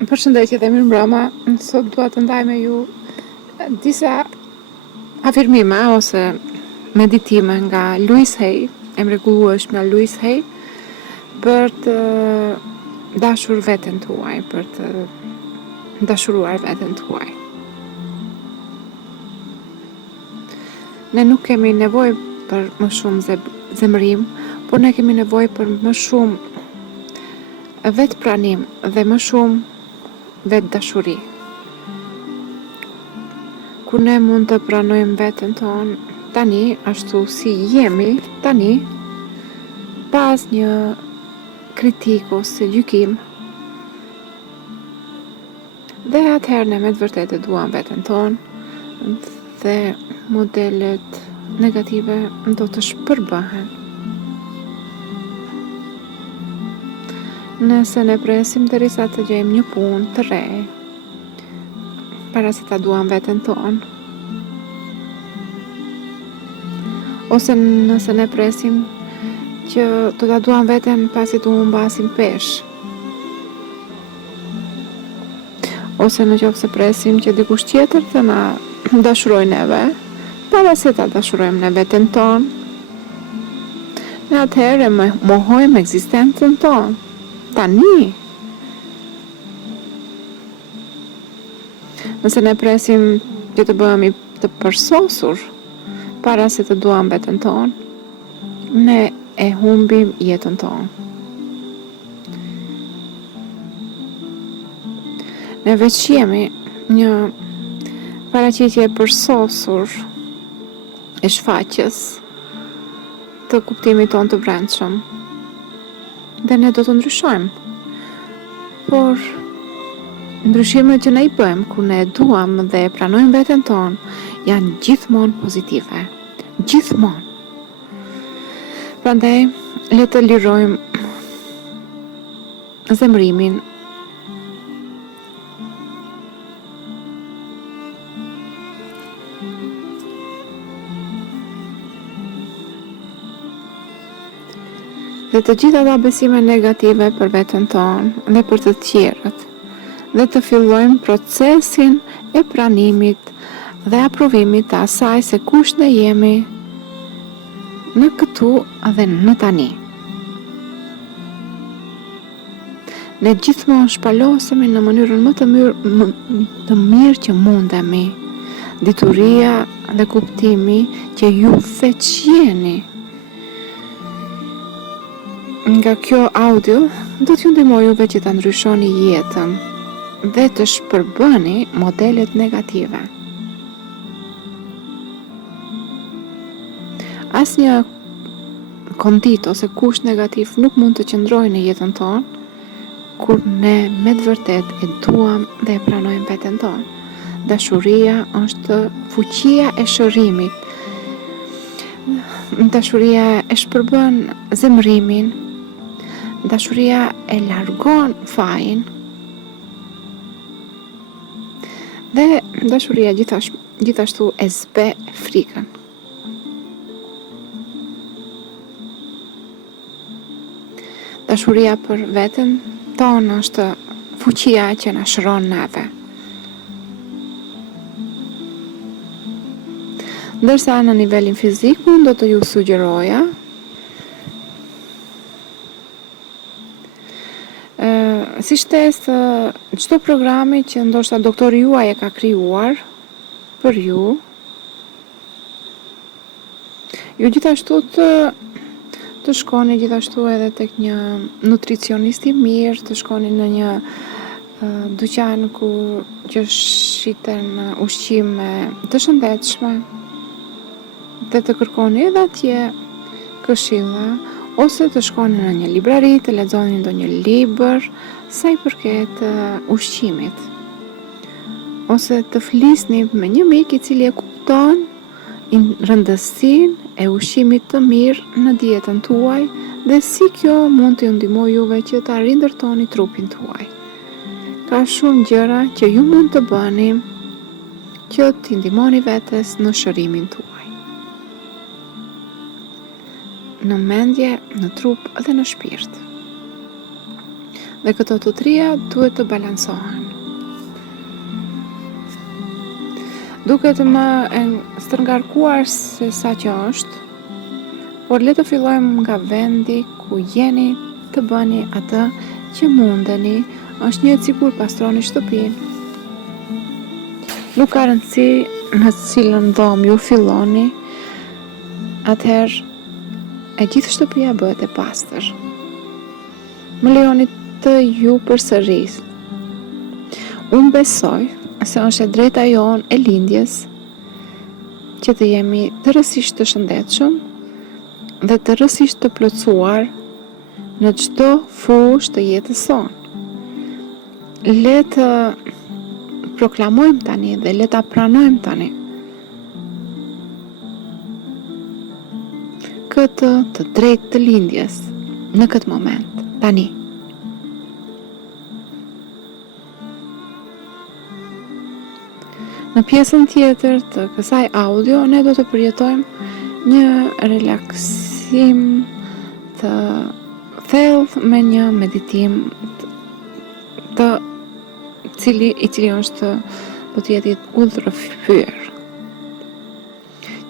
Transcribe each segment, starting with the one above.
Përshëndetje dhe mirëmbrëma. Sot dua të ndaj me ju disa afirmime ose meditime nga Louise Hay, e mrekullueshme nga Louise Hay, për të dashur veten tuaj, për të dashuruar veten tuaj. Ne nuk kemi nevojë për më shumë zemërim, por ne kemi nevojë për më shumë vetë pranim dhe më shumë vetë dashuri. Kur ne mund të pranojmë veten tonë tani, ashtu si jemi tani, pas një kritik ose gjykim, dhe atëherë ne me të vërtetë duam veten tonë dhe modelet negative do të shpërbëhen. Nëse ne presim derisa të gjejmë një punë të re, para se ta duam veten tonë, ose nëse ne presim që do ta duam veten pasi të humbasim peshë, ose në qoftë se presim që dikush tjetër të na dashurojë neve, para se ta dashurojmë ne veten tonë, ne atëherë mohojmë ekzistencën tonë. Tani, nëse ne presim që të bëhemi të përsosur para se të duam veten tonë, ne e humbim jetën tonë. Ne veç jemi një paraqitje e përsosur e shfaqjes të kuptimit tonë të brendshëm. Dhe ne do të ndryshojmë. Por ndryshimet që ne i bëjmë kur ne duam dhe pranojmë veten tonë janë gjithmonë pozitive. Gjithmonë. Prandaj le të lirojmë zemërimin dhe të gjitha ata besime negative për veten tonë dhe për të tjerët, dhe të fillojmë procesin e pranimit dhe aprovimit të asaj se kush ne jemi në këtu dhe në tani. Ne gjithmonë shpalosemi në mënyrën më të mirë që mundemi. Dituria dhe kuptimi që ju veç jeni. Nga kjo audio do t'ju ndihmoj juve që ta ndryshoni jetën dhe të shpërbëni modelet negative. Asnjë kondit ose kusht negativ nuk mund të qëndrojë në jetën tonë kur ne me të vërtet e duam dhe e pranojmë veten tonë. Dashuria është fuqia e shërimit. Dashuria e shpërbën zemërimin. Dashuria e largon fajin. Dhe dashuria gjithashtu e zbe frikën. Dashuria për veten tonë është fuqia që na shëron neve. Ndërsa në nivelin fizik unë do të ju sugjeroja si shtesë çdo programi që ndoshta doktori juaj e ka krijuar për ju gjithashtu të shkoni gjithashtu edhe tek një nutricionist i mirë, të shkoni në një dyqan ku që shiten ushqime të shëndetshme dhe të kërkoni edhe atje këshilla, ose të shkoni në një librari, të lexoni ndonjë libër sa i përket ushqimit, ose të flisni me një mik i cili e kupton rëndësinë e ushqimit të mirë në dietën tuaj dhe si kjo mund t'ju ndihmojë juve që ta rindërtoni trupin tuaj. Ka shumë gjëra që ju mund të bëni që t'i ndihmoni vetes në shërimin tuaj. Në mendje, në trup dhe në shpirt. Dhe këto të trija duhet të balansohen. Duket më e stërngarkuar se sa që është, por le të fillojmë nga vendi ku jeni të bëni atë që mundeni, është një sikur pastroni shtëpinë. Nuk ka rëndësi në cilën dhomë ju filloni, atëherë e gjithë shtëpia bëhet e pastër. Më lejoni të ju përsëris. Unë besoj se është e drejta jonë e lindjes që të jemi të rësisht të shëndetshëm dhe të rësisht të plotësuar në çdo fushë të jetës sonë. Le të proklamojmë tani dhe le ta pranojmë tani këtë të drejtë të lindjes në këtë moment, tani. Në pjesën tjetër të kësaj audio, ne do të përjetojmë një relaksim të thellë me një meditim i cili është do të jetë ultrafyer.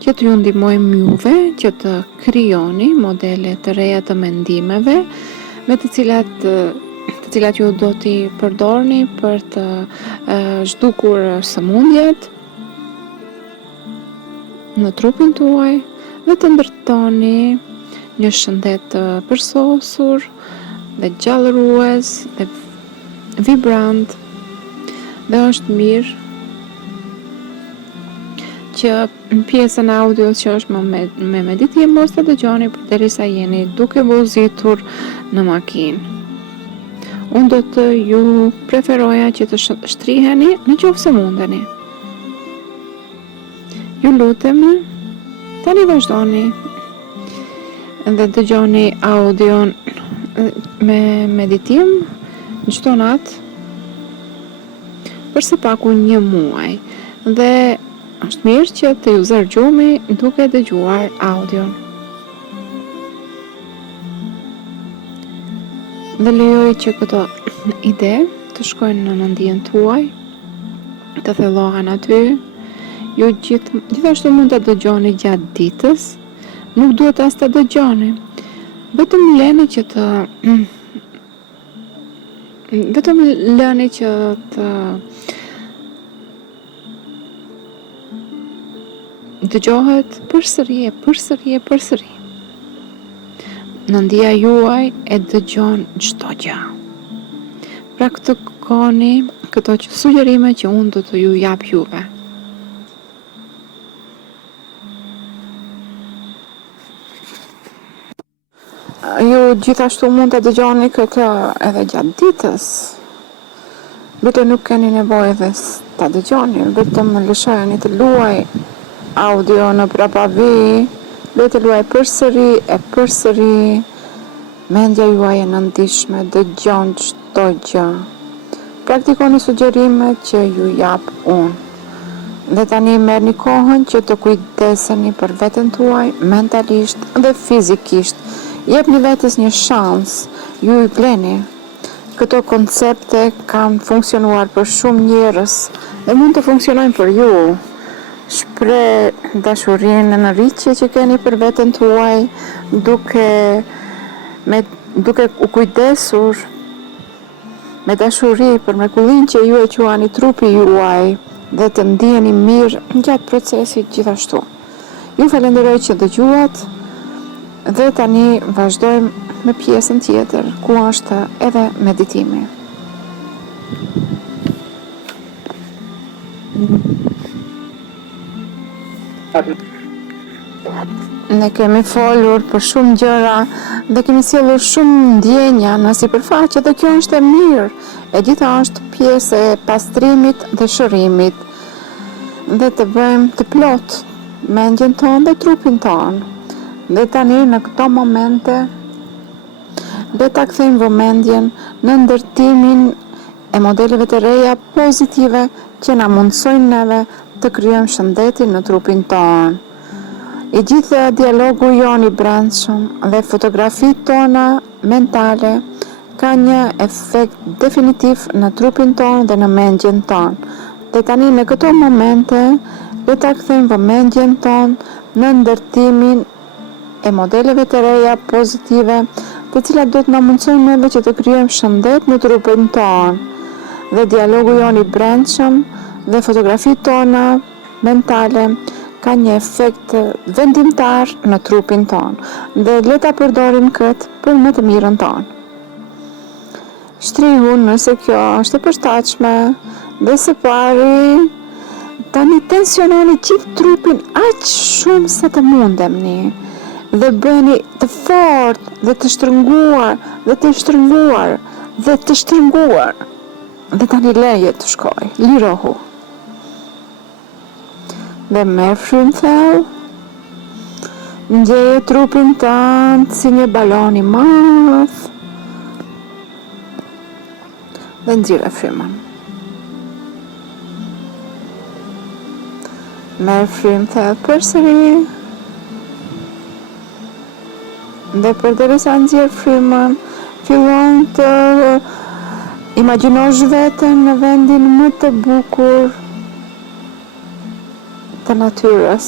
Që t'ju ndihmojmë juve që të krijoni modele të reja të mendimeve me të cilat ju do t'i përdorni për të zhdukur sëmundjet në trupin tuaj dhe të ndërtoni një shëndet të përsosur dhe gjallërues dhe vibrant. Dhe është mirë që në pjesën audio që është me meditim mos të dëgjoni përderisa jeni duke vozitur në makinë. Unë do të ju preferoja që të shtriheni në qoftë se mundeni. Ju lutemi, tani vazhdoni dhe dëgjoni audion me meditim në çdo natë për së paku 1 muaj. Dhe është mirë që të ju zërë gjumi duke dëgjuar audion. Dhe lejoj që këto ide të shkojnë në nëndjen tuaj, të thellohen aty. Ju gjithashtu mund të dëgjoni gjatë ditës, nuk duhet as të dëgjoni. Vetëm lëni që të dëgjohet përsëri. Nëndja juaj e dëgjon çdo gjë. Praktikoni këto sugjerime që unë do të ju jap juve. Ju gjithashtu mund të dëgjoni këtë edhe gjatë ditës. Bile nuk keni nevojë dhe ta dëgjoni, vetëm lëshojeni të luaj audio në prapavi. Le të luaj përsëri, mendja juaj e nëndishme, dëgjon çdo gjë. Praktikoni sugjerimet që ju jap unë. Dhe tani merrni kohën që të kujdeseni për veten tuaj, mentalisht dhe fizikisht. Jepni vetes një shans, ju i bleni. Këto koncepte kanë funksionuar për shumë njerëz dhe mund të funksionojnë për ju. Shpreh dashurinë në rritje që keni për veten tuaj, duke u kujdesur me dashuri për mrekullinë që ju e quani trupi juaj dhe të ndiheni mirë gjatë procesit gjithashtu. Ju falenderoj që dëgjuat dhe tani vazhdojmë me pjesën tjetër ku është edhe meditimi. Ne kemi folur për shumë gjëra dhe kemi sjellur shumë ndjenja në sipërfaqe dhe kjo është e mirë. E gjitha është pjesë e pastrimit dhe shërimit dhe të bëjmë të plot mendjen tonë dhe trupin tonë. Dhe tani në këto momente le ta kthejmë vëmendjen në ndërtimin e modeleve të reja pozitive që na mundsojnë neve të krijojmë shëndetin në trupin tonë. I gjithë dialogu jon i brendshëm dhe fotografitë tona mentale ka një efekt definitiv në trupin tonë dhe në mendjen tonë. Dhe tani në këto momente le ta kthejmë vëmendjen tonë në ndërtimin e modeleve të reja pozitive, të cilat do të na mundsojnë neve që të krijojmë shëndet në trupin tonë. Dhe dialogu jon i brendshëm dhe fotografitë tona mentale ka një efekt vendimtar në trupin tonë dhe le ta përdorim këtë për më të mirën tonë. Shtrihu nëse kjo është e përshtatshme dhe së pari tani tensiononi gjithë trupin aq shumë sa të mundemni dhe bëni të fortë dhe të shtrënguar dhe të shtrënguar dhe të shtrënguar dhe tani leje të shkoj, lirohu dhe merr frymë thellë, ndjeje trupin tënd si një balon i madh dhe nxirre frymën. Merr frymë thellë përsëri dhe përderisa nxjerr frymën, fillon të imagjinosh veten në vendin më të bukur të natyrës,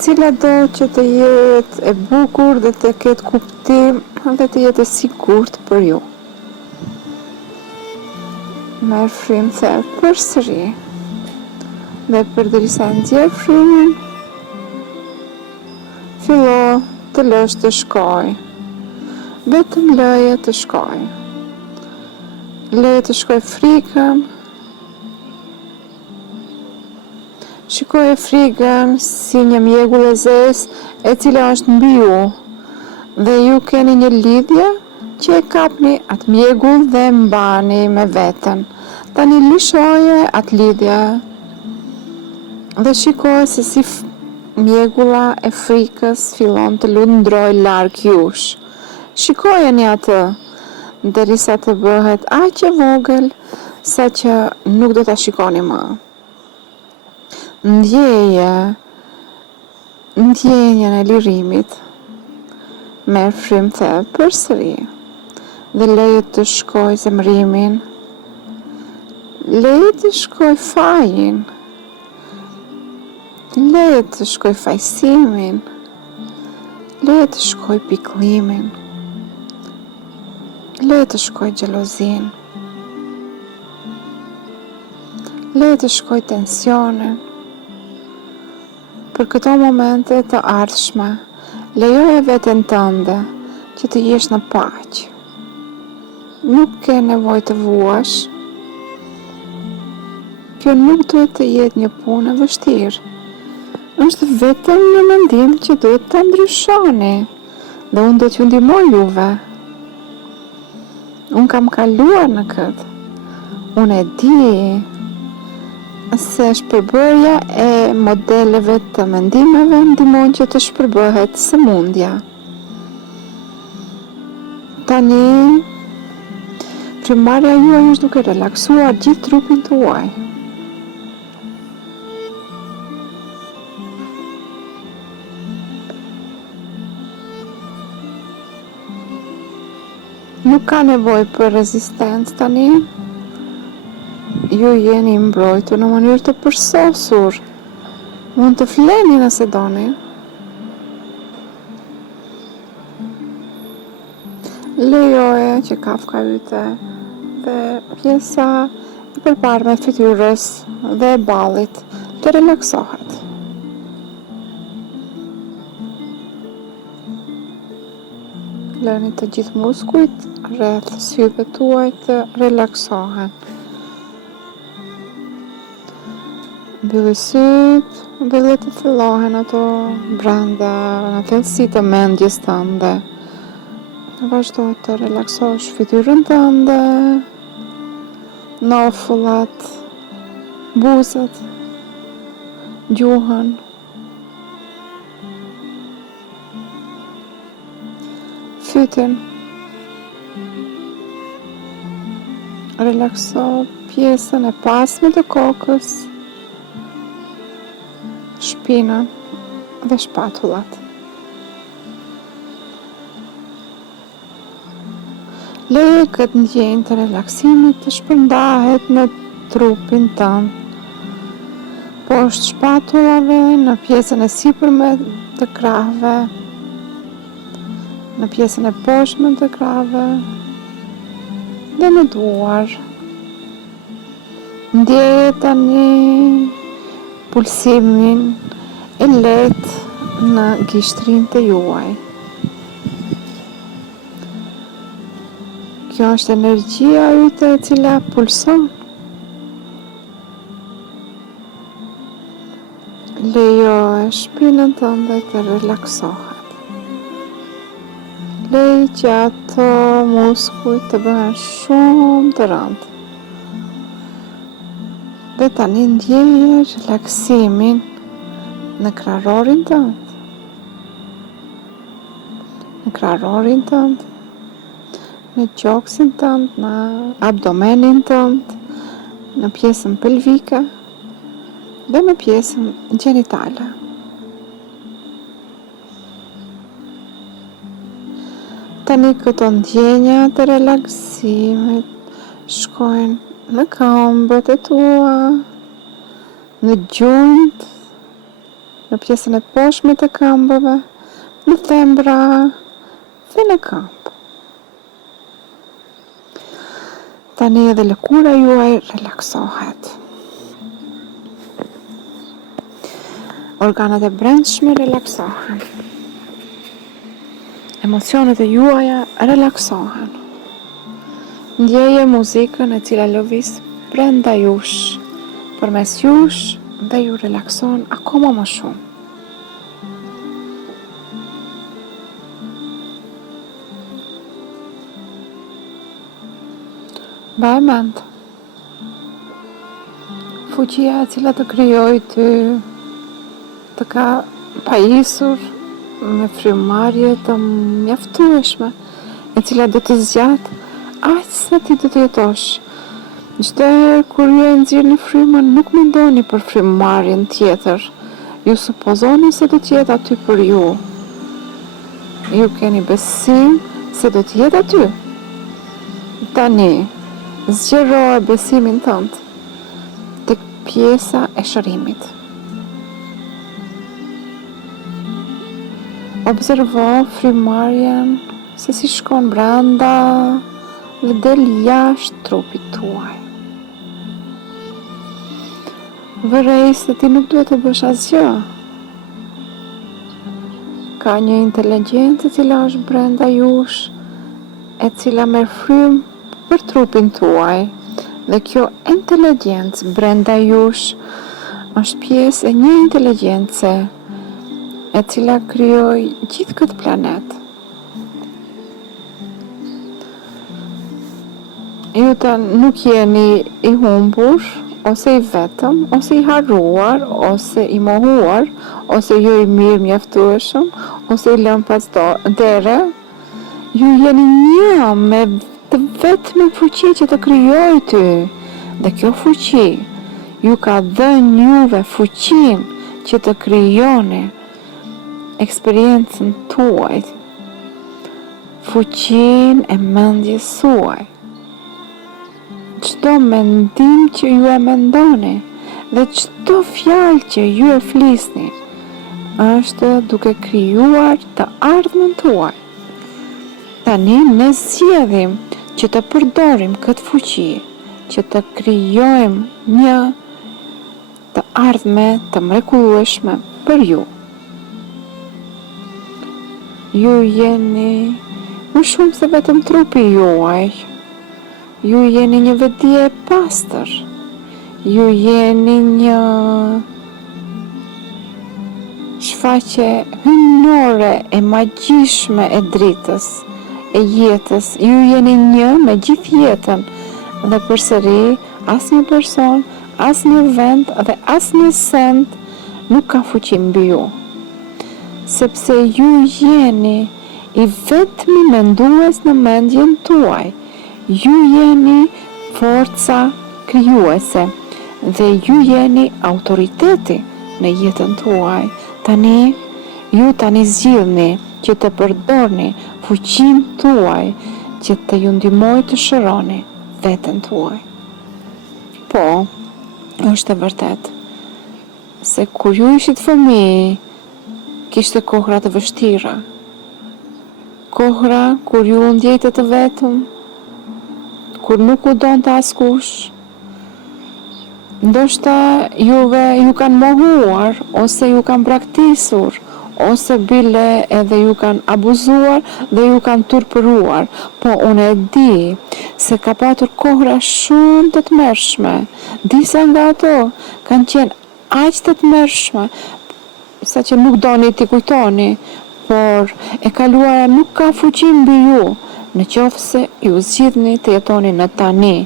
cila do që të jetë e bukur dhe të ketë kuptim dhe të jetë e sigurt për ju. Merr frymë thellë përsëri dhe përderisa nxjerr frymën, fillo të lësh të shkoj. Vetëm leje të shkoj. Leje të shkoj frikën. Shikoje frikën si një mjegull e zezë e cila është mbi ju dhe ju keni një lidhje që e kapni atë mjegull dhe mbani me veten. Tani lishoje atë lidhje dhe shikoje se si mjegulla e frikës fillon të lundroj larg jush. Shikojeni atë derisa të bëhet aq e vogël sa që nuk do ta shikoni më. Ndjenjen e lirimit. Merr frymë thellë përsëri dhe leje të shkoj zemrimin. Leje të shkoj fajin. Leje të shkoj fajsimin. Leje të shkoj pikëllimin. Leje të shkoj xhelozin. Leje të shkoj tensionin. Për këto momente të ardhshme, lejoje veten tënde që të jesh në paqë. Nuk ke nevojë të vuash. Kjo nuk duhet të jetë një punë e vështirë. Është vetëm një mendim që duhet ta ndryshoni dhe unë do t'ju ndihmoj juve. Unë kam kaluar në këtë. Unë e di se shpërbërja e modeleve të mendimeve ndihmon që të shpërbëhet sëmundja. Tani, frymëmarrja juaj është duke relaksuar gjithë trupin tuaj. Nuk ka nevojë për rezistencë tani. Ju jeni mbrojtur në mënyrë të përsosur. Mund të fleni nëse doni. Lejoje që kafka yte dhe pjesa e përparme e fytyrës dhe e ballit të relaksohet. Lëni të gjithë muskujt rreth syve tuaj të relaksohen. Mbylli syt, mbylli të fillohen ato brenda në thellësi të mendjes tënde. Vazhdo të relaksosh fytyrën tënde, nofullat, buzët, gjuhën. Fytyn. Relakso pjesën e pasme të kokës, shpinën dhe shpatullat. Leje këtë ndjenjë të relaksimit të shpërndahet në trupin tënd, poshtë shpatullave, në pjesën e sipërme të krahëve, në pjesën e poshtme të krahëve dhe në duar. Ndjeje tani pulsimin e lehtë në gishtrin të juaj. Kjo është energjia yte e cila pulson. Lejoje shpinën tënde të relaksohet. Leje që ato muskuj të bëhen shumë të rëndë. Dhe tani ndjeje relaksimin në krarorin tënd. Në krarorin tënd, në gjoksin tënd, në abdomenin tënd, në pjesën pelvike dhe në pjesën gjenitale. Tani këto ndjenja të relaksimit shkojnë në këmbët e tua, në gjunjt, në pjesën e poshtme të këmbëve, në thembra dhe në këmbë. Tani edhe lëkura juaj relaksohet. Organet e brendshme relaksohen. Emocionet e juaja relaksohen. Ndjeje muzikën e cila lëviz brenda jush, përmes jush dhe ju relakson akoma më shumë. Mbaj mend, fuqia e cila të krijoi ty të ka pajisur me frymëmarrje të mjaftueshme, e cila do të zgjatë aq sa ti do të jetosh. Çdo herë kur ju e nxirrni frymën, nuk mendoni për frymëmarrjen tjetër. Ju supozoni se do të jetë aty për ju. Ju keni besim se do të jetë aty. Tani, zgjeroje besimin tënd tek pjesa e shërimit. Observo frymëmarrjen se si shkon brenda dhe del jashtë trupit tuaj. Vërej se ti nuk duhet të bësh asgjë. Ka një inteligjencë e cila është brenda jush, e cila merr frymë për trupin tuaj. Dhe kjo inteligjencë brenda jush është pjesë e një inteligjence e cila krijoi gjithë këtë planet. Ju të nuk jeni i humbur, ose i vetëm, ose i harruar, ose i mohuar, ose jo i mirë mjaftueshëm, ose i lënë pas dere. Ju jeni një me të vetme fuqi që të krijoi ty. Dhe kjo fuqi ju ka dhënë juve fuqinë që të krijoni eksperiencën tuaj, fuqinë e mendjes suaj. Çdo mendim që ju e mendoni dhe çdo fjalë që ju e flisni është duke krijuar të ardhmen tuaj. Tani ne zgjedhim që të përdorim këtë fuqi, që të krijojmë një të ardhme të mrekullueshme për ju. Ju jeni më shumë se vetëm trupi juaj. Ju jeni një vetdije e pastër. Ju jeni një shfaqje hyjnore e magjishme e dritës, e jetës. Ju jeni një me gjithë jetën. Dhe përsëri, asnjë person, asnjë vend dhe asnjë send nuk ka fuqi mbi ju. Sepse ju jeni i vetmi mendues në mendjen tuaj. Ju jeni forca krijuese dhe ju jeni autoriteti në jetën tuaj. Ju tani zgjidhni që të përdorni fuqinë tuaj, që të ju ndihmojë të shëroni veten tuaj. Po, është e vërtet se kur ju ishit fëmijë, kishte kohra të vështira. Kohra kur ju ndjejte të vetëm, kur nuk u donte askush. Ndoshta juve ju kanë mohuar, ose ju kanë braktisur, ose bile edhe ju kanë abuzuar dhe ju kanë turpëruar. Po unë e di se ka patur kohra shumë të tmerrshme. Disa nga ato kanë qenë aq të tmerrshme sa që nuk doni t'i kujtoni, por e kaluara nuk ka fuqi mbi ju, në qoftë se ju zgjidhni të jetoni në tani.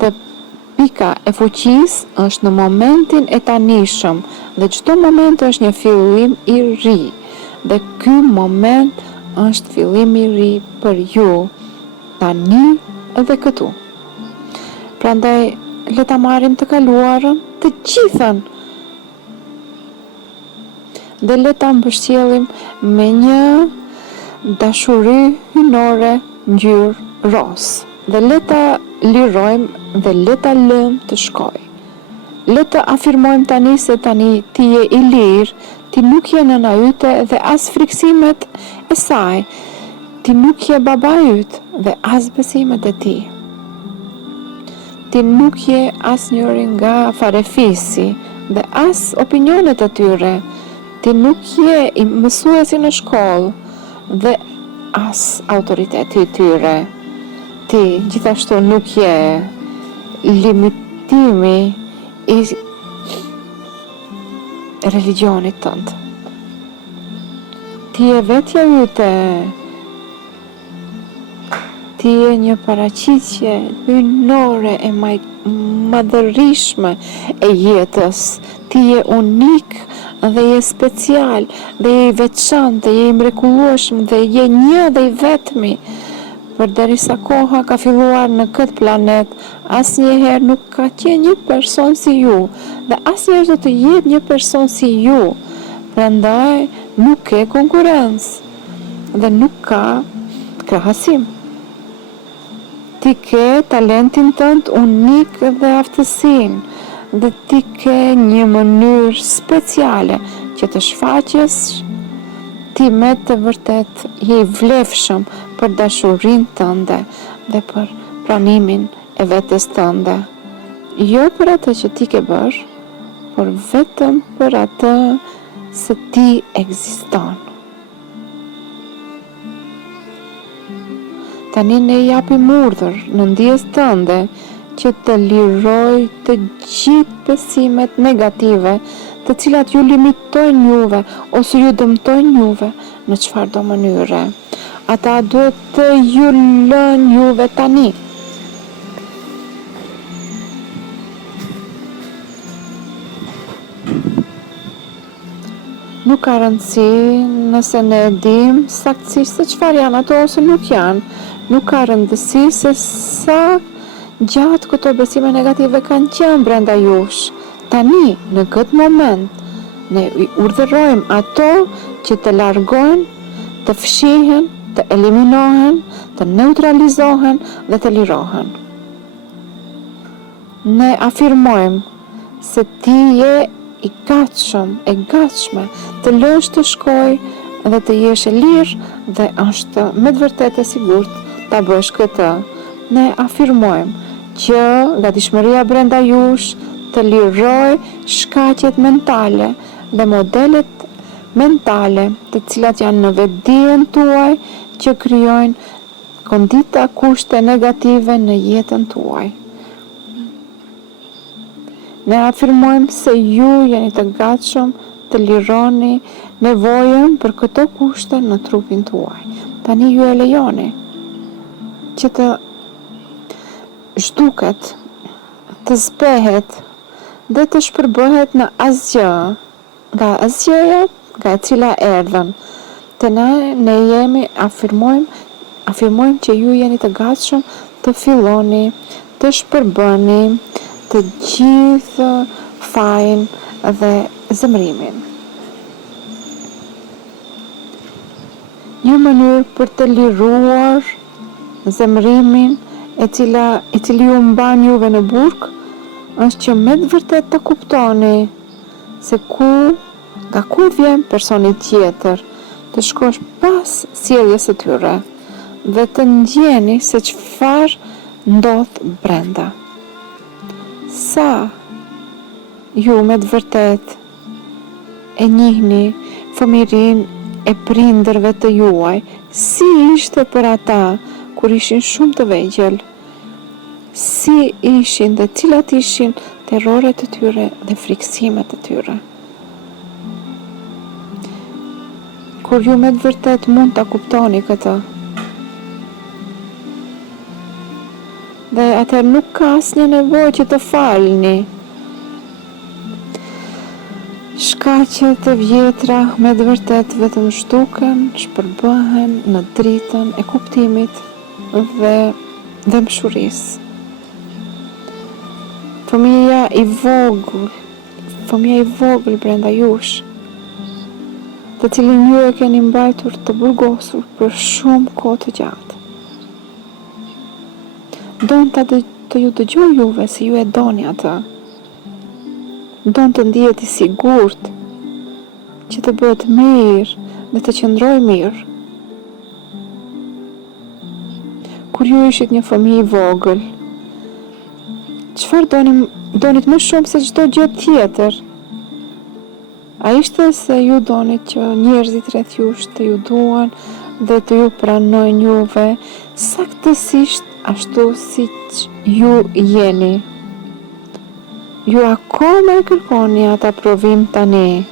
Dhe pika e fuqisë është në momentin e tanishëm, dhe çdo moment është një fillim i ri, dhe ky moment është fillim i ri për ju, tani edhe këtu. Prandaj, le ta marrim të kaluarën, të gjithën, dhe le ta mbështjellim me një dashuri hynore ngjyrë ros. Dhe le ta lirojmë dhe le ta lëmë të shkojë. Le të afirmojmë tani se tani ti je i lirë, ti nuk je nëna yte dhe as friksimet e saj, ti nuk je baba yt dhe as besimet e tij. Ti nuk je as njëri nga farefisi dhe as opinionet e tyre. Ti nuk je i mësuesi në shkollë dhe as autoriteti i tyre. Ti gjithashtu nuk je limitimi i religionit tënd. Ti je vetja yte. Ti je një paraqitje hynore e madhërishme e jetës. Ti je unik dhe je special, dhe je i veçantë, dhe je i mrekullueshëm, dhe je një dhe i vetmi. Përderisa koha ka filluar në këtë planet, asnjëherë nuk ka qenë një person si ju, dhe asnjëherë do të jetë një person si ju. Prandaj nuk ke konkurrencë dhe nuk ka krahasim. Ti ke talentin tënd unik dhe aftësinë, dhe ti ke një mënyrë speciale që të shfaqesh. Ti me të vërtet je i vlefshëm për dashurinë tënde dhe për pranimin e vetes tënde. Jo për atë që ti ke bërë, por vetëm për atë se ti ekziston. Tani ne japim urdhër në ndjes tënde që të liroj të gjithë besimet negative, të cilat ju limitojnë juve ose ju dëmtojnë juve në çfarëdo mënyre. Ata duhet të ju lënë juve tani. Nuk ka rëndësi nëse ne e dim saktësisht se çfarë janë ato ose nuk janë. Nuk ka rëndësi se sa gjatë këto besime negative kanë qenë brenda jush. Tani, në këtë moment, ne i urdhërojmë ato që të largohen, të fshihen, të eliminohen, të neutralizohen dhe të lirohen. Ne afirmojmë se ti je i gatshëm, e gatshme të lësh të shkojë dhe të jesh e lirë dhe është me të vërtetë e sigurt ta bësh këtë. Ne afirmojmë që gatishmëria brenda jush të liroj shkaqet mentale dhe modelet mentale të cilat janë në vetdijen tuaj që krijojnë kondita kushte negative në jetën tuaj. Ne afirmojmë se ju jeni të gatshëm të lironi nevojën për këto kushte në trupin tuaj. Tani ju e lejoni që të zhduket, të zbehet dhe të shpërbëhet në asgjë, nga asgjëja nga e cila erdhën. Të ne jemi afirmojmë që ju jeni të gatshëm të filloni, të shpërbëni të gjithë fajin dhe zemrimin. Një mënyrë për të liruar zemrimin i cili ju mban juve në burg, është që me të vërtet të kuptoni se nga ku vjen personi tjetër, të shkosh pas sjelljes së tyre dhe të ndjeni se çfarë ndodh brenda. Sa ju me të vërtet e njihni fëmijërinë e prindërve të juaj, si ishte për ata kur ishin shumë të vegjël, si ishin dhe cilat ishin terroret e tyre dhe friksimet e tyre. Kur ju me të vërtet mund ta kuptoni këtë, dhe atëherë nuk ka asnjë nevojë që të falni. Shkaqet e vjetra me të vërtet vetëm zhduken, shpërbëhen në dritën e kuptimit dhe dëmshurisë. Fëmia i vogël brenda jush, të cilin ju e keni mbajtur të burgosur për shumë kohë të gjatë. Donte të ju dëgjoj juve se ju e doni atë. Don të ndihet i sigurt që të bëhet mirë dhe të qëndroj mirë. Kur ju ishit një fëmijë i vogël, çfarë donit më shumë se çdo gjë tjetër? A ishte se ju donit që njerëzit rreth jush të ju duan dhe të ju pranojnë juve saktësisht ashtu siç ju jeni? Ju akoma e kërkoni ata provim tani,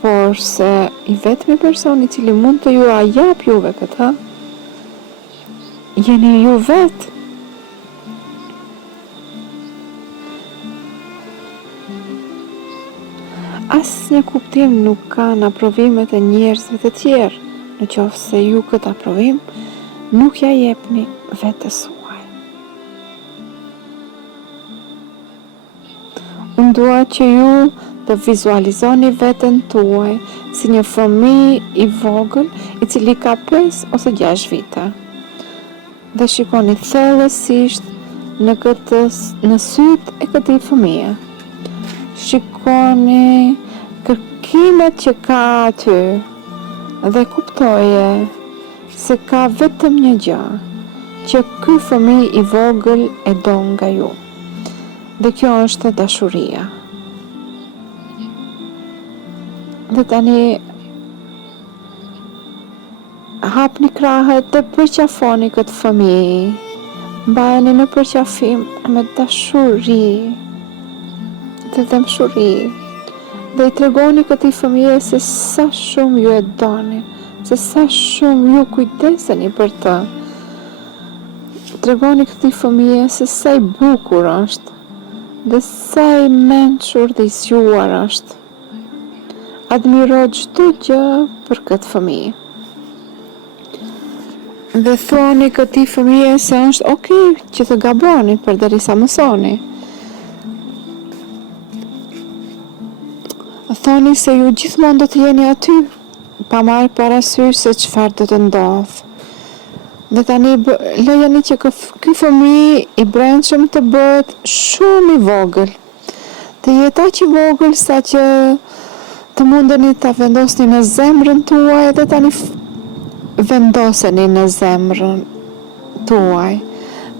por se i vetmi person i cili mund të ju a jap juve këtë, jeni ju vetë. Asnjë kuptim nuk ka në aprovimet e njerëzve të tjerë, në qoftë se ju këtë aprovim nuk ja jepni vetes suaj. Unë dua që ju të vizualizoni veten tuaj si një fëmijë i vogël i cili ka 5 ose 6 vite. Dhe shikoni thellësisht në sytë e këtij fëmije. Shikoni kërkimet që ka aty dhe kuptoje se ka vetëm një gjë që ky fëmijë i vogël e don nga ju. Dhe kjo është dashuria. Dhe tani hapni krahët dhe përqafoni këtë fëmijë. Mbajeni në përqafim me dashuri dhe dëmshuri, dhe i tregoni këtij fëmije se sa shumë ju e doni, se sa shumë ju kujdeseni për të. Tregoni këtij fëmije se sa i bukur është, dhe sa i mençur dhe i zgjuar është. Admiro çdo gjë për këtë fëmijë. Dhe thoni këtij fëmije se është okay që të gaboni përderisa mësoni. Thoni se ju gjithmonë do të jeni aty, pa marrë parasysh se çfarë do të ndodh. Dhe tani lejeni që ky fëmijë i brendshëm të bëhet shumë i vogël. Të jetë aq i vogël sa që të mundeni ta vendosni në zemrën tuaj dhe tani vendoseni në zemrën tuaj.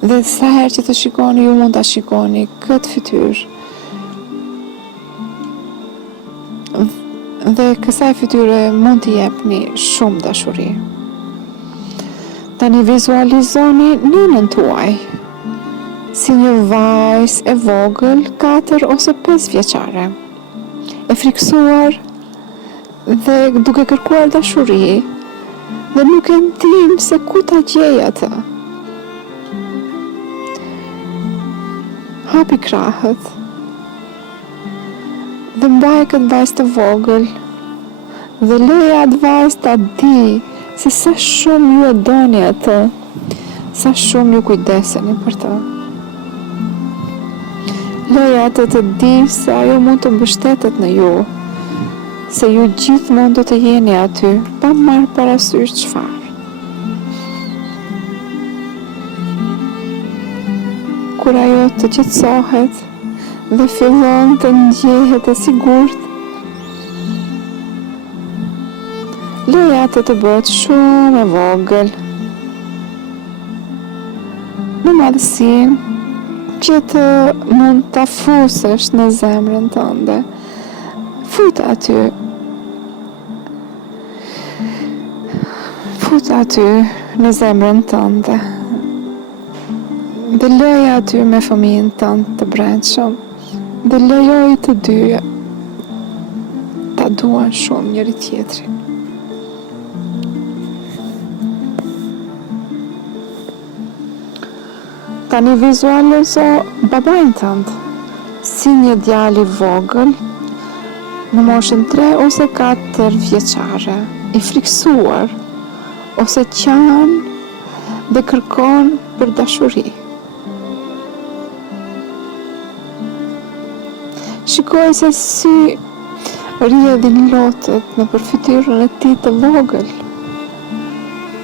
Dhe sa herë që të shikoni, ju mund ta shikoni këtë fytyrë. Dhe kësaj fytyre mund t'i jepni shumë dashuri. Tani vizualizoni nënën tuaj si një vajzë e vogël 4 ose 5 vjeçare, e friksuar dhe duke kërkuar dashuri, dhe nuk e ndim se ku ta gjej atë. Hapi krahët dhe mbaj këtë vajzë të vogël dhe leja atë vajzë ta di se sa shumë ju e doni atë, sa shumë ju kujdeseni për të. Leja atë të di se ajo mund të mbështetet në ju, se ju gjithmonë do të jeni aty, pa marrë parasysh çfarë. Kur ajo të qetësohet dhe fillon të ndjehet e sigurt, lej atë të bëhet shumë e vogël në madhësinë që të mund ta fusësh në zemrën tënde. Fut aty në zemrën tënde dhe lej aty me fëmijën tënd të brendshëm dhe lejoj të dy ta duan shumë njëri tjetrin. Tani vizualizo babain tënd si një djalë i vogël në moshën 3 ose 4 vjeçare, i friksuar ose qan dhe kërkon për dashuri. Shikoj se si rrjedhin lotët në përfytyrën e tij të vogël,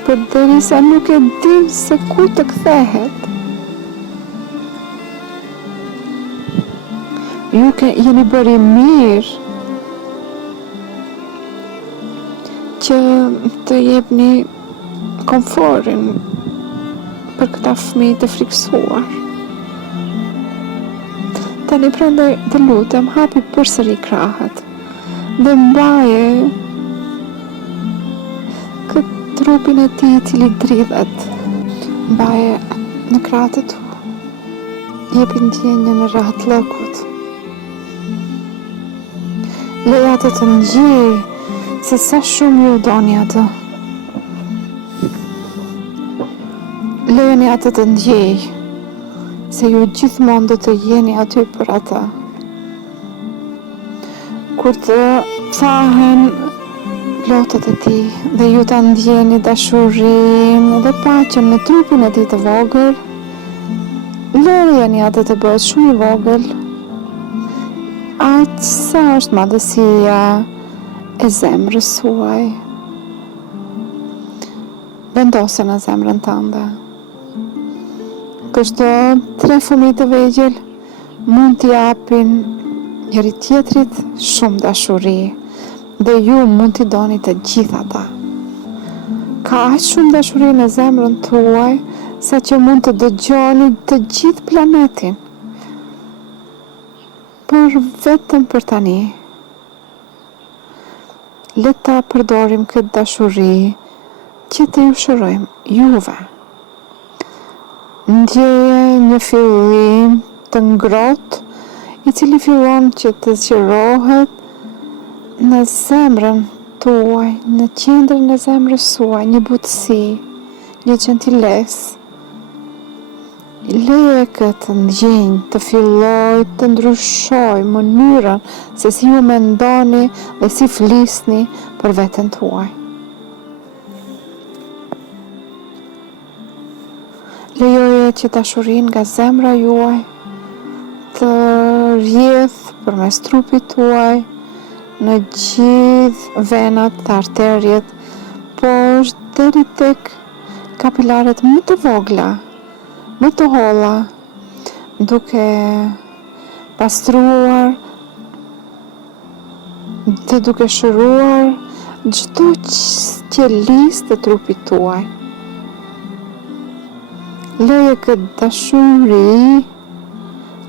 përderisa nuk e di se ku të kthehet. Ju jeni bëri mirë që të jepni komforin për këta fëmijë të friksuar. Tani prandaj të lutem, hapi përsëri krahët dhe mbaje këtë trupin e tij i cili dridhet. Mbaje në krahët e tu. Jepi ndjenjën e rahatlëkut. Lej atë të ngjej se sa shumë ju doni atë. Lejeni atë të ndjej se ju gjithmonë do të jeni aty për ata. Kur të thahen lotët e tij dhe ju ta ndjeni dashurinë dhe paqen në trupin e tij të vogël, lejeni atë të bëhet shumë i vogël, aq sa është madhësia e zemrës suaj. Vendose në zemrën tënde. Kështu 3 fëmijë të vegjël mund t'i japin njëri tjetrit shumë dashuri dhe ju mund t'i doni të gjithë ata. Ka aq shumë dashuri në zemrën tuaj sa që mund të dëgjoni të gjithë planetin. Por vetëm për tani, le ta përdorim këtë dashuri që të ju shërojmë juve. Ndjeje një fillim të ngrohtë i cili fillon që të zgjerohet në zemrën tuaj, në qendrën e zemrës suaj, një butësi, një gjentilesë. Leje këtë ndjenjë të filloj të ndryshoj mënyrën se si ju mendoni dhe si flisni për veten tuaj. Lejoje që dashurinë nga zemra juaj të rrjedh përmes trupit tuaj në gjithë venat të arterjet, poshtë deri tek kapilaret më të vogla, më të holla, duke pastruar dhe duke shëruar çdo qelisë të trupit tuaj. Leje këtë dashuri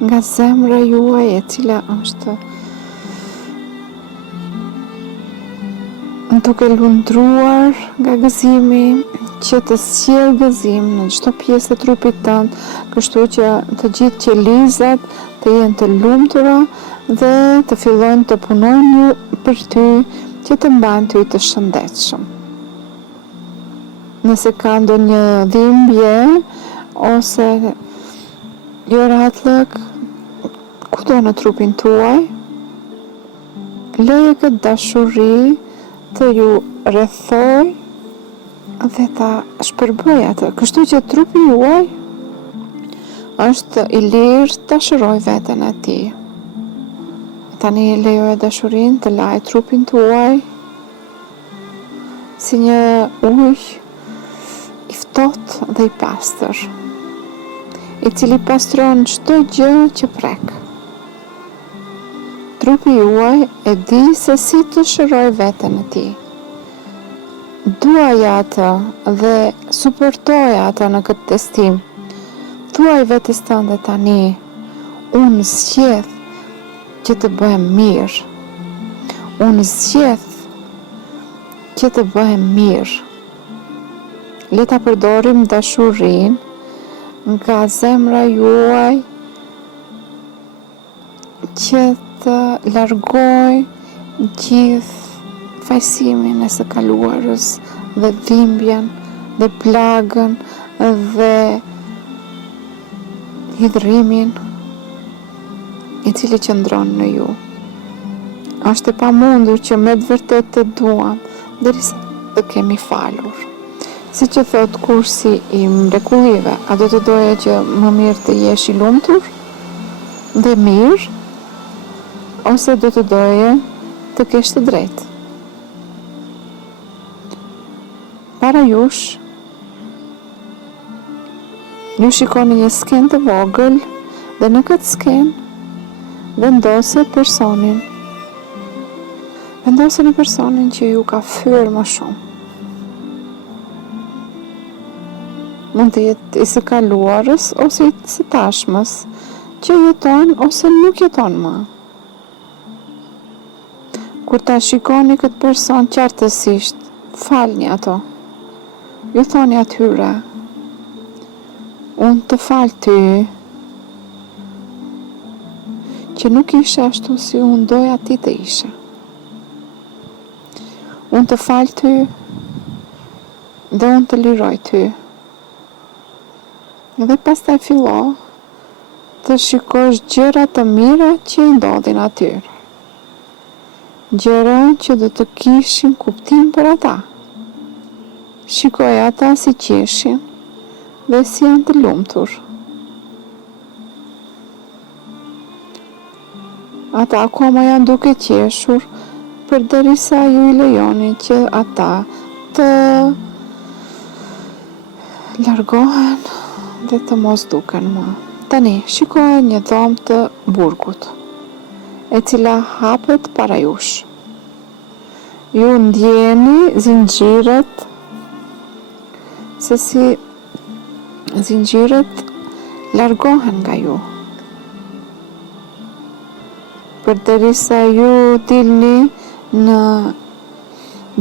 nga zemra juaj e cila është duke lundruar nga gëzimi që të sjell gëzim në çdo pjesë të trupit tënd, kështu që të gjithë qelizat të jenë të lumtura dhe të fillojnë të punojnë për ty që të mbajnë ty të shëndetshëm. Nëse ka ndonjë dhimbje ose jo rahatlëk kudo në trupin tuaj, leje këtë dashuri të ju rrethoj dhe ta shpërbëj atë, kështu që trupi juaj është i lirë ta shëroj veten e tij. Tani lejoje dashurin të laj trupin tuaj si një ujë i ftohtë dhe i pastër, i cili pastron çdo gjë që prek. Trupi juaj e di se si të shëroj veten e tij. Duaj atë dhe suportoj atë në këtë testim. Thuaj vetes tënde tani, unë zgjedh që të bëhem mirë. Unë zgjedh që të bëhem mirë. Le ta përdorim dashurinë nga zemra juaj që të largoj gjithë fajsimin e së kaluarës dhe dhimbjen dhe plagën dhe hidhrimin i cili qëndron në ju. Është e pamundur që me të vërtet të duam derisa të kemi falur. Si që thot kursi i mrekullive, a do të doje që më mirë të jesh i lumtur dhe mirë, ose do të doje të kesh të drejtë? Para jush, ju shikoni një sken të vogël dhe në këtë sken vendose në personin që ju ka fyer më shumë. Mund të jetë i së kaluarës ose i së tashmës, që jeton ose nuk jeton më. Kur ta shikoni këtë person qartësisht, falni ato. Ju thoni atyre, unë të fal ty, që nuk ishe ashtu si unë doja ti të ishe. Unë të fal ty, dhe unë të liroj ty. Dhe pastaj fillo të shikosh gjëra të mira që i ndodhin atyre. Gjëra që do të kishin kuptim për ata. Shikoj ata si qeshin dhe si janë të lumtur. Ata akoma janë duke qeshur përderisa ju i lejoni që ata të largohen dhe të mos duken më. Tani, shikoj një dhomë të burgut, e cila hapet para jush. Ju ndjeni zinxhiret, se si zinxhiret largohen nga ju. Përderisa ju dilni në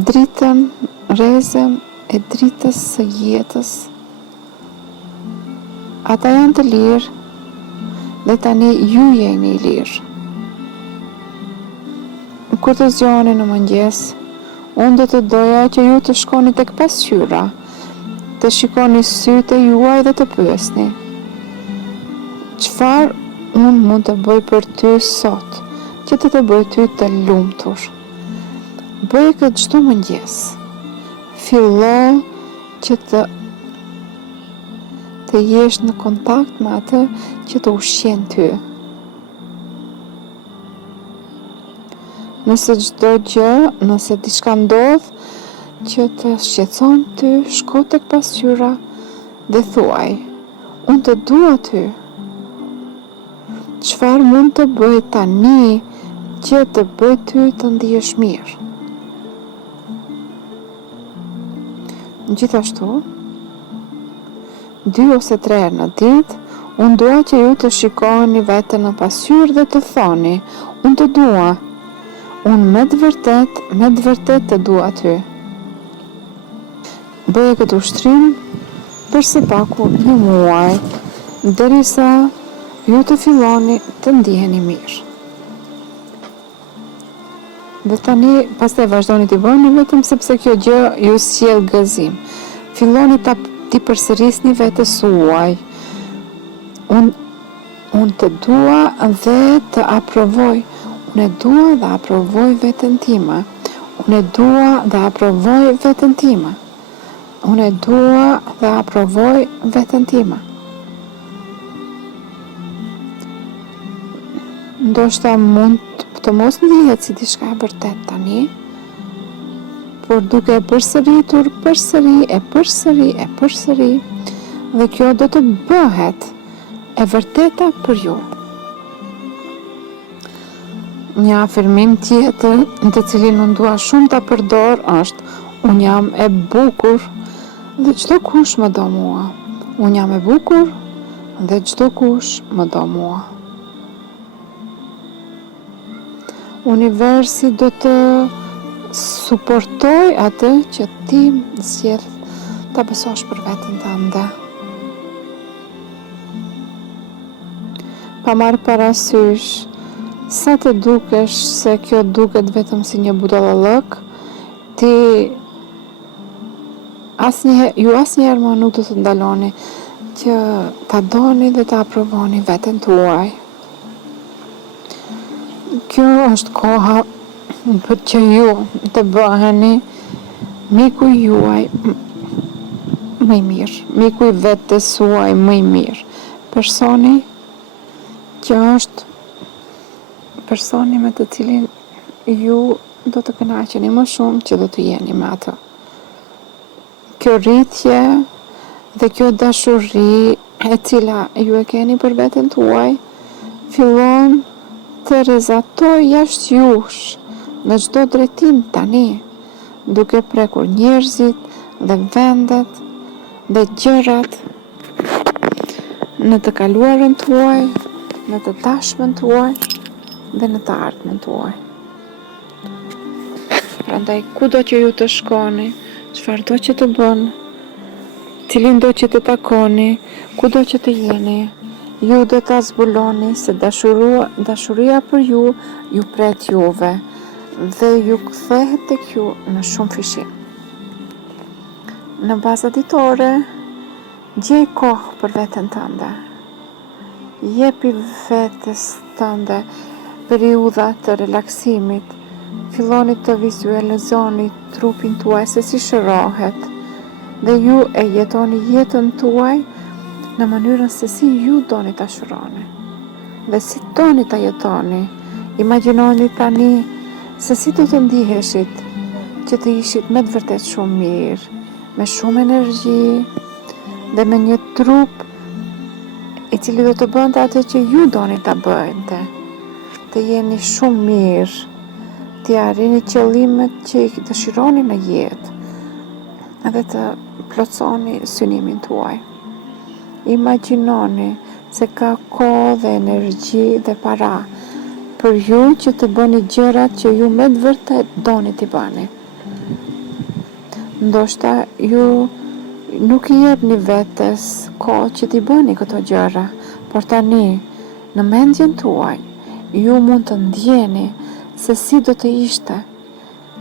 dritën, rrezën e dritës së jetës. Ata janë të lirë dhe tani ju jeni i lirë. Kur të zgjoni në mëngjes, unë do të doja që ju të shkoni tek pasqyra, të shikoni sytë e juaj dhe të pyesni, çfarë unë mund të bëj për ty sot, që të bëj ty të lumtur. Bëje këtë çdo mëngjes. Fillo që të jesh në kontakt me atë që të ushqen ty. Nëse diçka ndodh që të shqetëson ty, shko tek pasqyra dhe thuaj, unë të dua ty. Çfarë mund të bëj tani që të bëj ty të ndihesh mirë? Gjithashtu, 2 ose 3 herë në ditë, unë dua që ju të shikoni veten në pasqyrë dhe të thoni, unë të dua. Unë me të vërtet të dua ty. Bëje këtë ushtrim për së paku 1 muaj, derisa ju të filloni të ndiheni mirë. Dhe tani, pastaj vazhdoni t'i bëni vetëm sepse kjo gjë ju sjell gëzim. Filloni t'i përsërisni vetes suaj. Unë të dua dhe të aprovoj. Unë e dua dhe aprovoj veten time. Unë e dua dhe aprovoj veten time. Unë e dua dhe aprovoj veten time. Ndoshta mund të mos ndihet si diçka e vërtet tani, por duke e përsëritur përsëri, dhe kjo do të bëhet e vërteta për ju. Një afirmim tjetër, të cilin unë dua shumë ta përdor, është: unë jam e bukur dhe çdo kush më do mua. Unë jam e bukur dhe çdo kush më do mua. Universi do të suportoj atë që ti zgjedh ta besosh për veten tënde. Pa marrë parasysh sa të dukesh se kjo duket vetëm si një budallallëk, ti asnjëherë më nuk do të ndaloni që ta doni dhe ta aprovoni veten tuaj. Kjo është koha për që ju të bëheni miku juaj më i mirë, miku i vetes suaj më i mirë. Personi që është personi me të cilin ju do të kënaqeni më shumë që do të jeni me atë. Kjo rritje dhe kjo dashuri e cila ju e keni për veten tuaj fillon të rrezatoj jashtë jush në çdo drejtim tani, duke prekur njerëzit dhe vendet dhe gjërat në të kaluarën tuaj, në të tashmen tuaj dhe në të ardhmen tuaj. Prandaj kudo që ju të shkoni, çfarë do që të bëni, cilin do që të takoni, kudo që të jeni, ju do ta zbuloni se dashuria për ju pret juve dhe ju kthehet tek ju në shumë fishim. Në baza ditore, gjej kohë për veten tënde. Jepi vetes tënde periudha të relaksimit. Filloni të vizualizoni trupin tuaj se si shërohet dhe ju e jetoni jetën tuaj në mënyrën se si ju doni ta shëroni dhe si doni ta jetoni. Imagjinoni tani se si do të ndiheshit që të ishit me të vërtet shumë mirë, me shumë energji dhe me një trup i cili do të bënte atë që ju doni ta bënte. Të jeni shumë mirë, të arrini qëllimet që i dëshironi në jetë edhe të plotësoni synimin tuaj. Imagjinoni se ka kohë dhe energji dhe para për ju që të bëni gjërat që ju me të vërtet doni t'i bëni. Ndoshta ju nuk i jepni vetes kohë që t'i bëni këto gjëra, por tani, në mendjen tuaj, ju mund të ndjeni se si do të ishte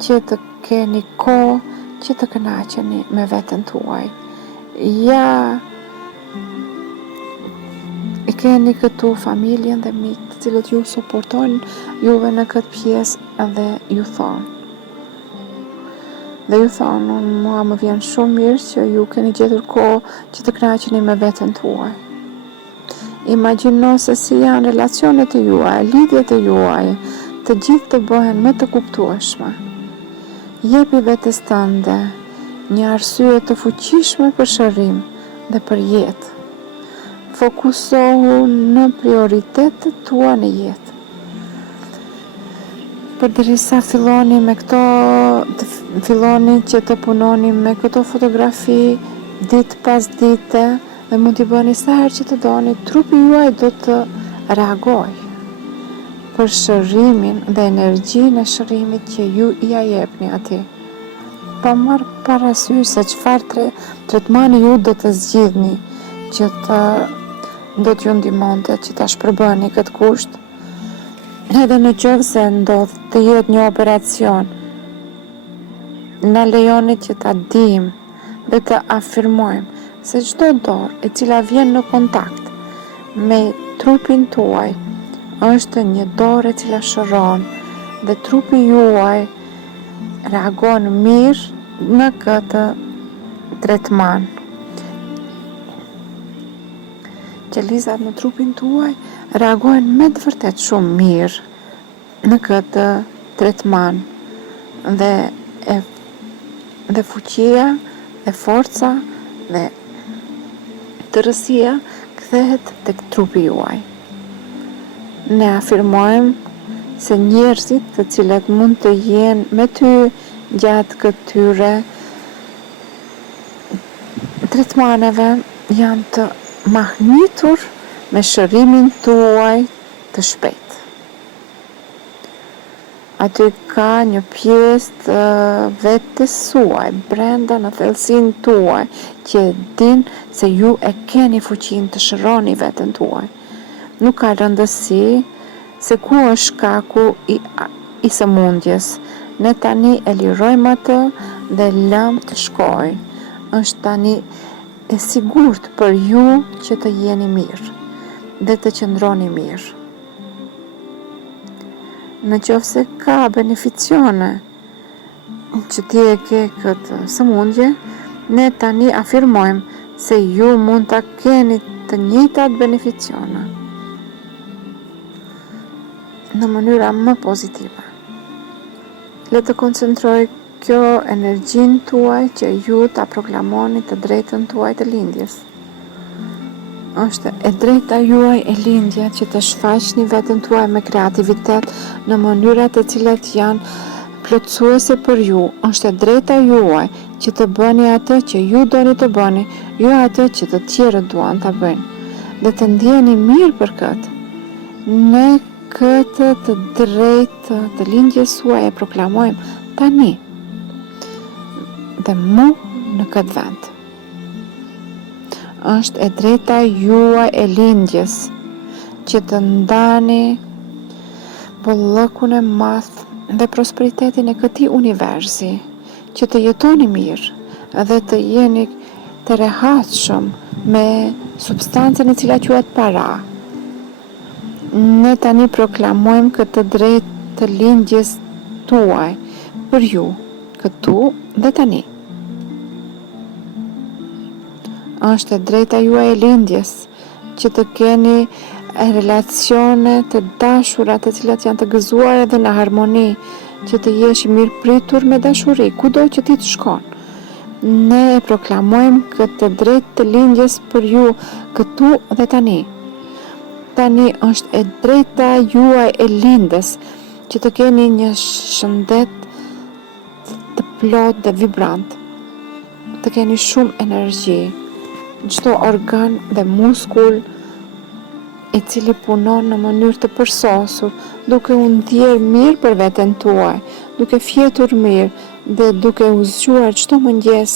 që të keni kohë që të kënaqeni me veten tuaj. Ja i keni këtu familjen dhe miq të cilët ju suportojnë juve në këtë pjesë dhe ju thonë. Dhe ju thonë, mua më vjen shumë mirë që ju keni gjetur kohë që të kënaqeni me veten tuaj. Imagjino se si janë relacionet e juaj, lidhjet e juaj, të gjithë të bëhen më të kuptueshme. Jepi vetes tënde një arsye të fuqishme për shërim dhe për jetë. Fokusohu në prioritetet tua në jetë. Përderisa filloni me këto, filloni që të punoni me këto fotografi ditë pas dite dhe mund t'i bëni sa herë që të doni, trupi juaj do të reagoj për shërimin dhe energjinë e shërimit që ju i jepni atij. Pa marrë parasysh se çfarë tretmani ju do të zgjidhni që do t'ju ndihmonte që ta shpërbëni këtë kusht. Edhe në qoftë se ndodh të jetë një operacion, na lejoni që ta dim dhe të afirmojmë se çdo dorë e cila vjen në kontakt me trupin tuaj është një dorë e cila shëron dhe trupi juaj reagon mirë në këtë tretman. Qelizat në trupin tuaj reagojnë me të vërtet shumë mirë në këtë tretman dhe fuqia dhe forca dhe tërësia kthehet tek trupi juaj. Ne afirmojmë se njerëzit të cilët mund të jenë me ty gjatë këtyre tretmaneve janë të mahnitur me shërimin tuaj të shpejt. Aty ka një pjesë të vetes suaj, brenda në thellësinë tuaj, që din se ju e keni fuqinë të shëroni veten tuaj. Nuk ka rëndësi se ku është shkaku i sëmundjes. Ne tani e lirojmë atë dhe lëm të shkojë. Është tani e sigurt për ju që të jeni mirë dhe të qëndroni mirë. Në qoftë se ka beneficione që ti e ke këtë sëmundje, ne tani afirmojmë se ju mund ta keni të njëjtat beneficione në mënyra më pozitive. Le të koncentroj kjo energjinë tuaj që ju ta proklamoni të drejtën tuaj të lindjes. Është e drejta juaj e lindja që të shfaqni veten tuaj me kreativitet në mënyra të cilat janë plotësuese për ju. Është e drejta juaj që të bëni atë që ju doni të bëni, jo atë që të tjerët duan ta bëjnë. Dhe të ndjeni mirë për këtë. Ne këtë të drejtë të lindjes suaj e proklamojmë tani dhe mu në këtë vend. Është e drejta juaj e lindjes që të ndani bollëkun e madh dhe prosperitetin e këtij universi, që të jetoni mirë dhe të jeni të rehatshëm me substancën e cila quhet para. Ne tani proklamojmë këtë drejtë të lindjes tuaj për ju, këtu dhe tani. Është e drejta juaj e lindjes që të keni relacione të dashura të cilat janë të gëzuar edhe në harmoni, që të jesh i mirëpritur me dashuri kudo që ti të shkon. Ne e proklamojmë këtë drejtë të lindjes për ju këtu dhe tani. Tani është e drejta juaj e lindjes që të keni një shëndet të plot dhe vibrant, të keni shumë energji, çdo organ dhe muskull i cili punon në mënyrë të përsosur, duke u ndjerë mirë për veten tuaj, duke fjetur mirë dhe duke u zgjuar çdo mëngjes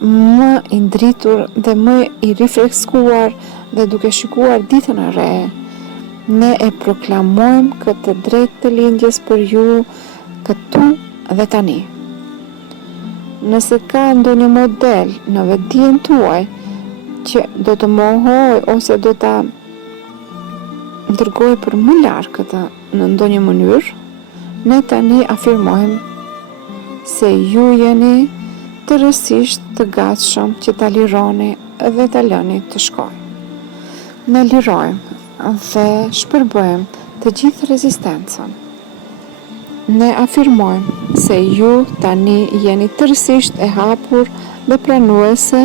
më i ndritur dhe më i rifreskuar dhe duke shikuar ditën e re. Ne e proklamojmë këtë drejtë të lindjes për ju këtu dhe tani. Nëse ka ndonjë model në vetdijen tuaj që do të mohoj ose do ta dërgoj për më larg këtë në ndonjë mënyrë, ne tani afirmojmë se ju jeni tërësisht të gatshëm që ta lironi dhe ta lëni të shkojë. Ne lirojmë dhe shpërbëjmë të gjithë rezistencën. Ne afirmojmë se ju tani jeni tërësisht e hapur dhe pranuese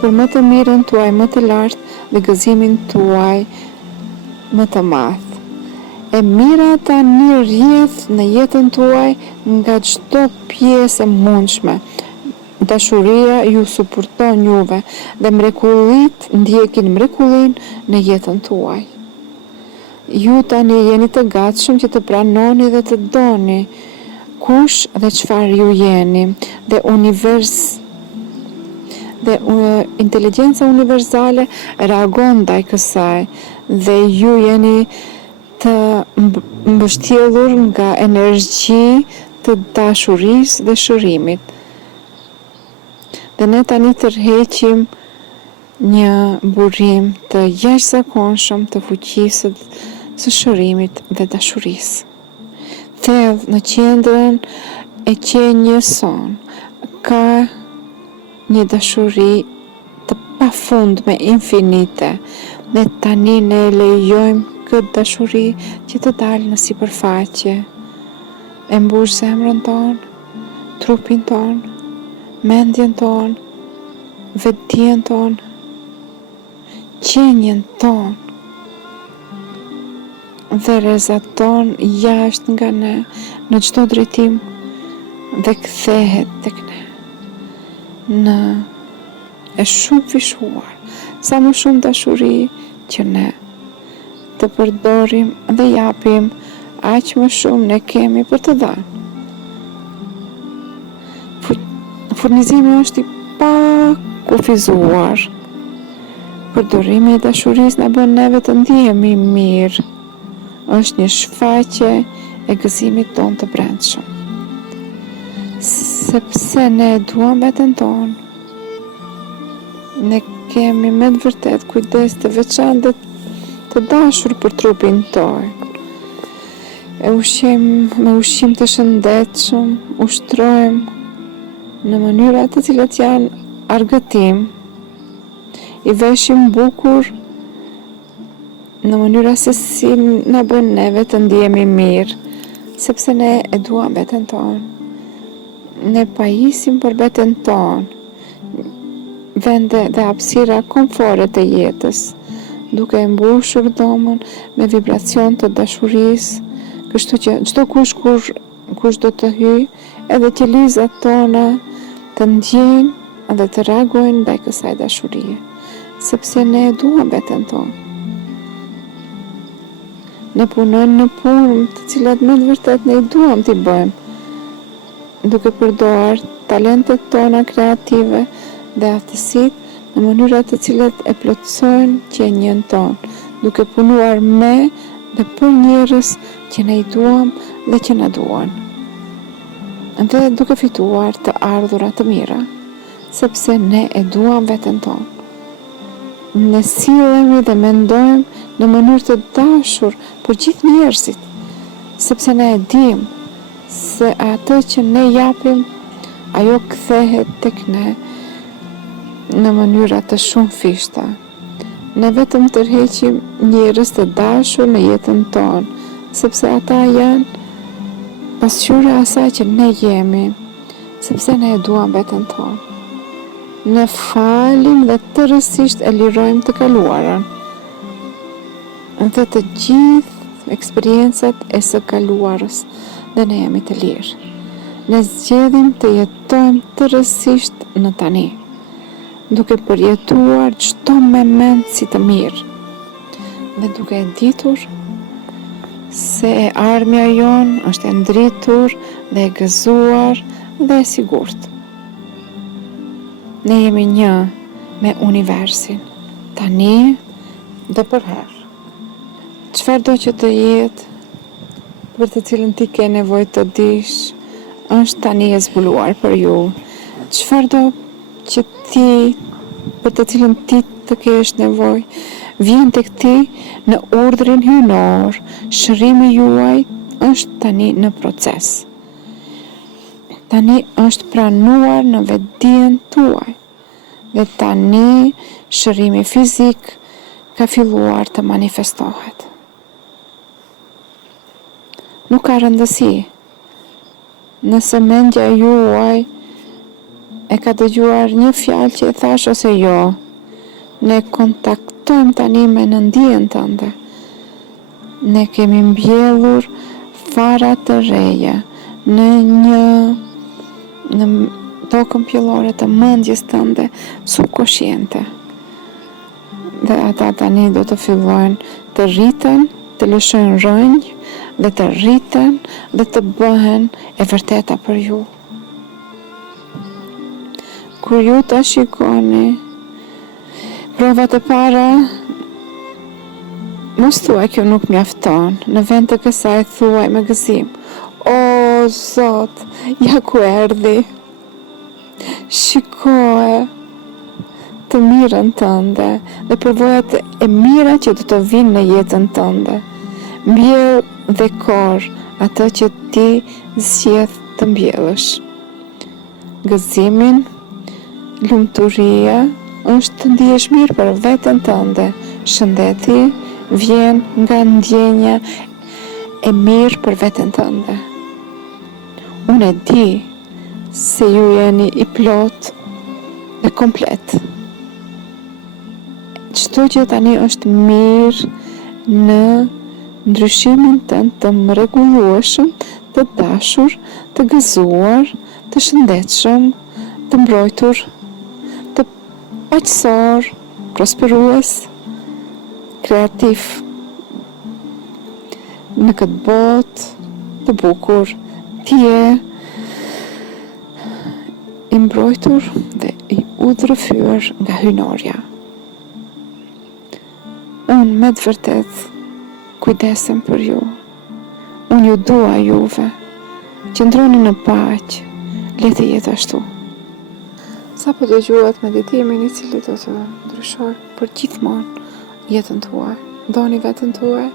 për më të mirën tuaj më të lartë dhe gëzimin tuaj më të madh. E mira tani rrjedh në jetën tuaj nga çdo pjesë e mundshme. Dashuria ju suporton juve dhe mrekullit ndjekin mrekullin në jetën tuaj. Ju tani jeni të gatshëm që të pranoni dhe të doni kush dhe çfarë ju jeni dhe inteligjenca universale reagon ndaj kësaj dhe ju jeni të mbështjellur nga energji të dashurisë dhe shërimit. Dhe ne tani tërheqim një burim të jashtëzakonshëm të fuqisë së shërimit dhe dashurisë. Thellë në qendrën e qenjes son ka një dashuri të pafundme, infinite, dhe tani ne lejojmë këtë dashuri që të dalë në sipërfaqe, e mbush zemrën tonë, trupin tonë, mendjen tonë, vetdijen tonë, qenjen tonë dhe rezat tonë jashtë nga ne në çdo drejtim dhe kthehet tek ne në e shumë fishuar, sa më shumë dashuri që ne të përdorim dhe japim, aq më shumë ne kemi për të dhënë. Furnizimi është i pakufizuar. Përdorimi i dashurisë na bën neve të ndihemi mirë. Është një shfaqje e gëzimit tonë të brendshëm. Sepse ne e duam veten tonë, ne kemi me të vërtet kujdes të veçantë të dashur për trupin tonë. Me ushqim të shëndetshëm, ushtrojmë në mënyra të cilat janë argëtim, i veshim bukur në mënyra se si na bën neve të ndihemi mirë, sepse ne e duam veten tonë. Ne pajisim për veten tonë, vende dhe hapësira komfore të jetës, duke e mbushur dhomën me vibracion të dashurisë, kështu që çdo kush do të hyjë, edhe qelizat tona të ndjejnë dhe të reagojnë ndaj kësaj dashurie, sepse ne e duam veten tonë. Ne punojmë në punë të cilat me të vërtet ne i duam t'i bëjmë, duke përdorur talentet tona kreative dhe aftësitë në mënyra të cilat e plotësojnë qenjen tonë, duke punuar me dhe për njerëz që ne i duam dhe që na duan. Dhe duke fituar të ardhura të mira, sepse ne e duam veten tonë. Ne sillemi dhe mendojmë në mënyrë të dashur për gjithë njerëzit, sepse ne e dim se atë që ne japim, ajo kthehet tek ne në mënyra të shumë fishta. Ne vetëm tërheqim njerëz të dashur në jetën tonë, sepse ata janë pasqyra e asaj që ne jemi, sepse ne e duam veten tonë. Ne falim dhe tërësisht e lirojmë të kaluarën dhe të gjithë eksperiencat e së kaluarës, dhe ne jemi të lirë. Ne zgjedhim të jetojmë tërësisht në tani, duke përjetuar çdo moment si të mirë, dhe duke e ditur se e ardhmja jonë është e ndritur dhe e gëzuar dhe e sigurt. Ne jemi një me universin, tani dhe për herë. Çfarëdo që të jetë, për të cilën ti ke nevojë të dish, është tani e zbuluar për ju. Çfarëdo që ti, për të cilën ti të kesh nevojë, vjen tek ti në urdhrin hyjnor. Shërimi juaj është tani në proces. Tani është pranuar në vetdijen tuaj. Dhe tani shërimi fizik ka filluar të manifestohet. Nuk ka rëndësi nëse mendja juaj e ka dëgjuar një fjalë që e thash ose jo. Ne kontaktojmë tani me nëndjen tënde. Ne kemi mbjellur fara të reja në tokën pjellore të mendjes tënde subkonsciente. Dhe ata tani do të fillojnë të rriten, të lëshojnë rënjë dhe të rriten dhe të bëhen e vërteta për ju. Kur ju ta shikoni provat e para, mos thuaj kjo nuk mjafton, në vend të kësaj thuaj me gëzim: o Zot, ja ku erdhi. Shikoje të mirën tënde dhe përvojat e mira që do të vinë në jetën tënde. Mbjell dhe kor atë që ti zgjedh të mbjellësh. Gëzimin, lumturia është të ndihesh mirë për veten tënde. Shëndeti vjen nga ndjenja e mirë për veten tënde. Unë e di se ju jeni i plot dhe komplet. Çdo gjë tani është mirë në ndryshimin tënd të mrekullueshëm, të dashur, të gëzuar, të shëndetshëm, të mbrojtur, të paqësor, prosperues, kreativ. Në këtë botë të bukur, ti je i mbrojtur dhe i udhërrëfyer nga hyjnorja. Unë me të vërtet kujdesem për ju. Unë ju dua juve. Qëndroni në paqë, le të jetë ashtu. Sa po dëgjuat meditimin i cili do të ndryshoj për gjithmonë jetën tuaj. Ndoni veten tuaj.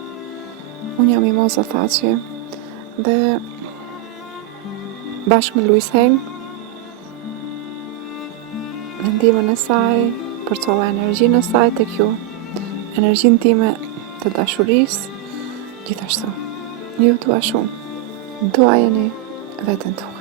Unë jam Mimoza Thaçi dhe bashkë me Luis Heng me ndihmën e saj përcolla energjinë e saj tek ju. Energjinë time të dashurisë, gjithashtu. Ju dua shumë. Duajeni veten tuaj.